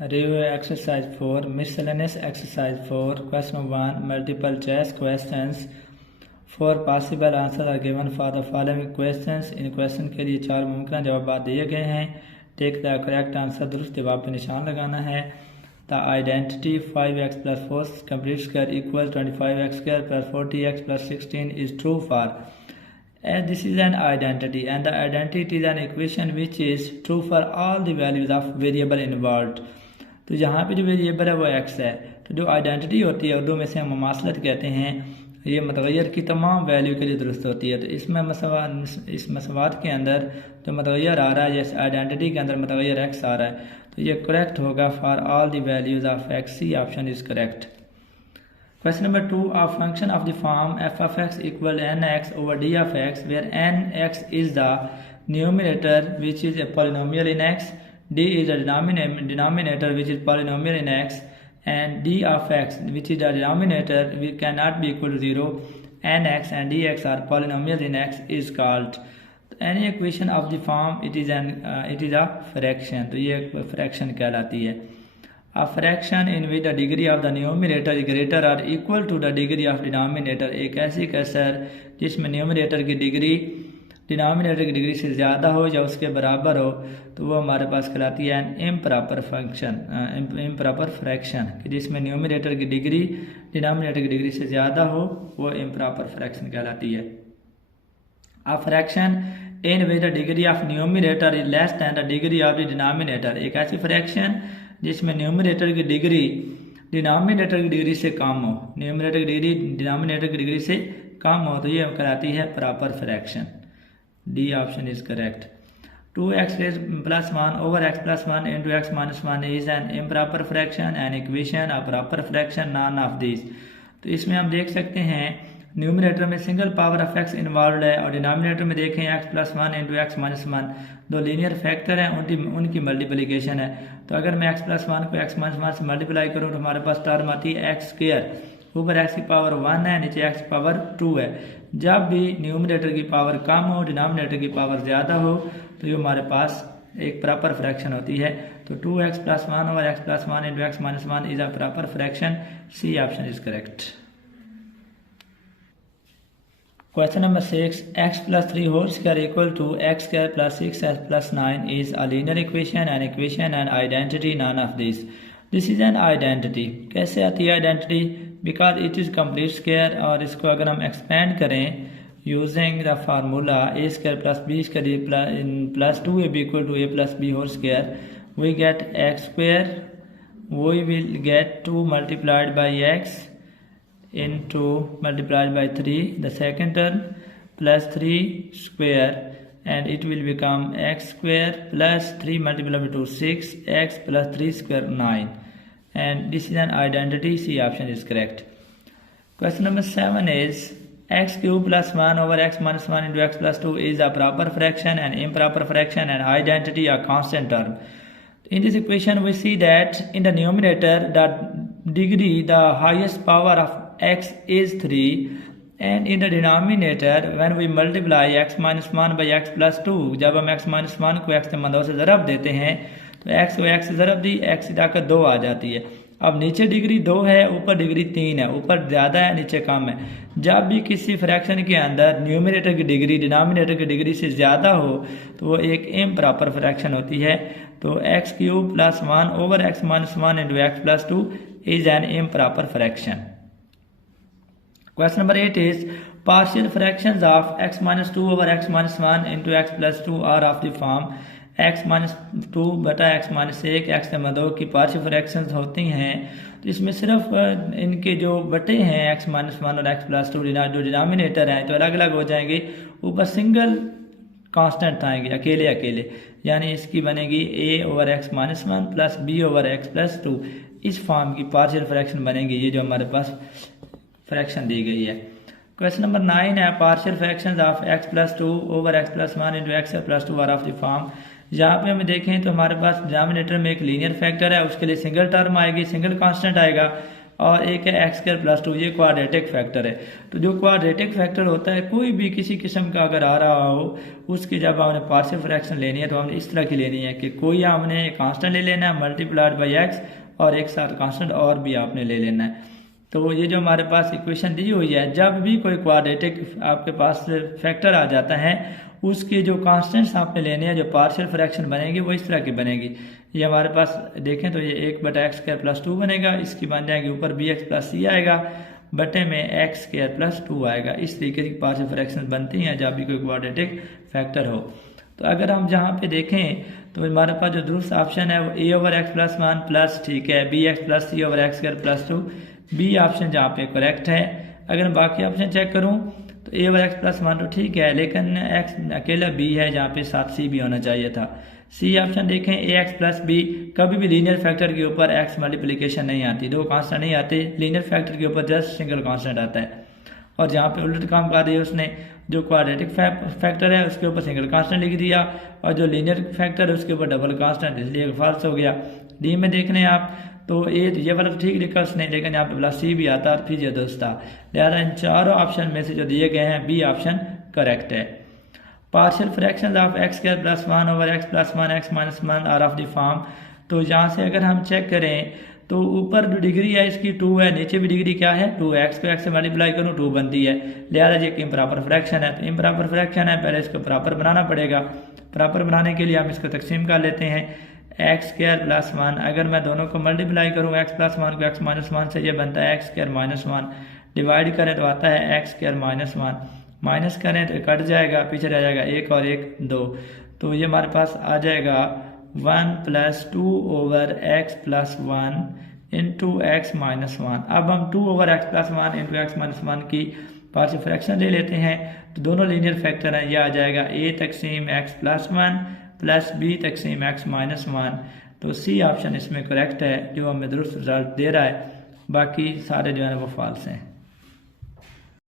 Review exercise 4, miscellaneous exercise 4, question 1, multiple choice questions. 4 possible answers are given for the following questions. In question के लिए 4 मुमकिन जवाब दिए गए हैं. टेक द करेक्ट आंसर, दुरुस्त जवाब पर निशान लगाना है. The identity 5x plus 4 complete square equals 25x square plus 40x plus 16 is true for. And this is an identity, and the identity is an equation which is true for all the values of variable involved. तो यहाँ पे जो variable है वो x है. तो जो identity होती है उर्दू में से हम मुमासलत कहते हैं, ये मुतग़य्यर की तमाम वैल्यू के लिए दुरुस्त होती है. तो इसमें इस मसवाद के अंदर जो मुतग़य्यर आ रहा है, ये आइडेंटिटी के अंदर मुतग़य्यर x आ रहा है, तो ये करेक्ट होगा for all the values of x. C option is correct. Question number 2, a function of the form f of x equal nx over d of x, where nx is the numerator which is a polynomial in x, d is the denominator which is polynomial in x, and d of x which is the denominator which cannot be equal to 0, nx and dx are polynomials in x, is called. Any equation of the form it is a fraction. तो ये एक fraction कहलाती है. A fraction in which the degree of the numerator is greater or equal to the degree of denominator. एक ऐसी कसर जिसमें numerator की डिग्री डिनोमिनेटर की डिग्री से ज़्यादा हो या उसके बराबर हो, तो वो हमारे पास कहलाती है an improper function, improper fraction. कि जिसमें न्यूमरेटर की डिग्री डिनोमिनेटर की डिग्री से ज़्यादा हो, वो इम्प्रॉपर फ्रैक्शन कहलाती है. A fraction in which the degree of numerator is less than the degree of the denominator. एक ऐसी फ्रैक्शन जिसमें न्यूमरेटर की डिग्री डिनोमिनेटर की डिग्री से कम हो, न्यूमरेटर की डिग्री डिनोमिनेटर की डिग्री से कम हो, तो ये कहलाती है proper fraction. D option is correct. 2x plus 1 over x plus 1 into x minus 1 is an improper fraction, an equation, a proper fraction, none of these. तो इसमें हम देख सकते हैं न्यूमरेटर में single power of x involve है, और denominator में देखें x plus 1 into x minus 1 दो लीनियर फैक्टर हैं, उनकी मल्टीप्लिकेशन है. तो अगर मैं x plus 1 को x minus 1 से मल्टीप्लाई करूँ तो हमारे पास टर्म आती है x स्क्वायर. ऊपर x की पावर 1 है, नीचे x की पावर 2 है. जब भी न्यूमरेटर की पावर कम हो, डिनोमिनेटर की पावर ज़्यादा हो, तो ये हमारे पास एक प्रॉपर फ्रैक्शन होती है. तो 2x plus 1 over x plus 1 into x minus 1 is a proper fraction. C option is correct. Question number 6, x plus 3 whole square equal to x square plus 6x plus 9 is a linear equation, an equation and identity, none of these. This is an identity. कैसे आती है identity? Because it is complete square, और इसको अगर हम expand करें using the formula a square plus b square plus 2ab equal to a plus b whole square, we get x square, we will get 2 multiplied by x into multiplied by 3 the second term plus 3 square, and it will become x square plus 3 multiplied by 2 6, x plus 3 square 9, and this is an identity. C option is correct. Question number 7 is x cube plus 1 over x minus 1 into x plus 2 is a proper fraction, an improper fraction, and identity, a constant term. In this equation we see that in the numerator the degree, the highest power of x is 3, and in the denominator when we multiply x minus 1 by x plus 2, जब हम x minus 1 को x के मदों से ज़रब देते हैं तो x को x से ज़रब दी, x की ताकत 2 आ जाती है. अब नीचे डिग्री 2 है, ऊपर डिग्री 3 है, ऊपर ज़्यादा है नीचे कम है. जब भी किसी फ्रैक्शन के अंदर न्यूमरेटर की डिग्री डिनोमिनेटर की डिग्री से ज़्यादा हो, तो वो एक इम्प्रॉपर फ्रैक्शन होती है. तो x cube plus 1 over x minus 1 into x plus 2 is an improper fraction. Question number 8 is partial fractions of x minus 2 over x minus 1 into x plus 2 are of the form x minus 2 बटा x minus 1 x के मदों की partial fractions होती हैं. तो इसमें सिर्फ इनके जो बटे हैं x minus 1 और x plus 2 जो डिनोमिनेटर हैं तो अलग अलग हो जाएंगे, ऊपर सिंगल कांस्टेंट आएंगे अकेले अकेले. यानी इसकी बनेगी a over x minus 1 plus b over x plus 2. इस फॉर्म की पार्शियल फ्रैक्शन बनेगी, ये जो हमारे पास फ्रैक्शन दी गई है. क्वेश्चन नंबर 9 है partial fractions of x plus 2 over x plus 1 into x plus 2 are of the form. यहाँ पे हमें देखें तो हमारे पास डिनोमिनेटर में एक लीनियर फैक्टर है, उसके लिए सिंगल टर्म आएगी, सिंगल कांस्टेंट आएगा, और एक है एक्स स्क्वायर प्लस 2, ये क्वाड्रेटिक फैक्टर है। तो जो क्वाड्रेटिक फैक्टर होता है कोई भी किसी किस्म का अगर आ रहा हो, उसकी जब हमने पार्शियल फ्रैक्शन लेनी है तो हमने इस तरह की लेनी है कि कोई हमने कांस्टेंट ले लेना है मल्टीप्लाइड बाई एक्स और एक साथ कांस्टेंट और भी आपने ले लेना है। तो ये जो हमारे पास इक्वेशन दी हुई है, जब भी कोई क्वाड्रेटिक आपके पास फैक्टर आ जाता है उसके जो कांस्टेंट्स आपने लेने हैं, जो पार्शियल फ्रैक्शन बनेगी वो इस तरह की बनेगी। ये हमारे पास देखें तो ये 1/x स्क्वायर प्लस 2 बनेगा, इसकी बन जाएगी ऊपर bx प्लस c आएगा, बटे में x स्क्वायर प्लस 2 आएगा। इस तरीके की पार्शियल फ्रैक्शन बनती हैं जब भी कोई क्वाड्रेटिक फैक्टर हो। तो अगर हम जहाँ पे देखें तो हमारे पास जो दुरुस्त ऑप्शन है वो a/x प्लस 1 प्लस, ठीक है, bx plus c/x square plus 2, B option जहाँ पे करेक्ट है। अगर मैं बाकी ऑप्शन चेक करूँ तो a/x प्लस 1 तो ठीक है, लेकिन x अकेला b है जहाँ पे साथ c भी होना चाहिए था। सी ऑप्शन देखें ax प्लस b, कभी भी लीनियर फैक्टर के ऊपर x मल्टीप्लिकेशन नहीं आती, दो कांस्टेंट नहीं आते, लीनियर फैक्टर के ऊपर जस्ट सिंगल कांस्टेंट आता है। और जहाँ पे उल्ट काम कर रही है उसने, जो क्वाड्रेटिक फैक्टर है उसके ऊपर सिंगल कांस्टेंट लिख दिया और जो लीनियर फैक्टर है उसके ऊपर डबल कांस्टेंट, इसलिए फॉल्स हो गया। डी में देख लें आप तो ये वाला ठीक लिखा उसने, लेकिन यहाँ पे प्लस सी भी आता और फिर ये दोस्त था। लिहाजा इन चारों ऑप्शन में से जो दिए गए हैं बी ऑप्शन करेक्ट है। Partial fraction of x square plus 1/x plus 1 x minus 1 are of the form. तो यहाँ से अगर हम चेक करें तो ऊपर जो डिग्री है इसकी 2 है, नीचे भी डिग्री क्या है 2 है, x को x से मल्टीप्लाई करूँ 2 बनती है। लिहाजा ये इम्प्रॉपर फ्रैक्शन है, तो इम्प्रॉपर फ्रैक्शन है, पहले इसको प्रॉपर बनाना पड़ेगा। प्रॉपर बनाने के लिए हम इसको तकसीम कर लेते हैं, एक्स स्क्वायर प्लस 1, अगर मैं दोनों को मल्टीप्लाई करूँ x प्लस 1 को x माइनस 1 से, ये बनता है एक्स स्क्वायर माइनस 1, डिवाइड करें तो आता है एक्स स्क्वायर माइनस 1, माइनस करें तो कट जाएगा, पीछे रह जाएगा 1 और 1 2, तो ये हमारे पास आ जाएगा 1 plus 2/x plus 1 into x minus 1। अब हम 2/x plus 1 into x minus 1 की पार्शियल फ्रैक्शन ले लेते हैं, तो दोनों लीनियर फैक्टर हैं, यह आ जाएगा a तकसीम x प्लस 1 प्लस b तकसीम x माइनस 1। तो सी ऑप्शन इसमें करेक्ट है जो हमें दुरुस्त रिजल्ट दे रहा है, बाकी सारे जो है वो फॉल्स हैं।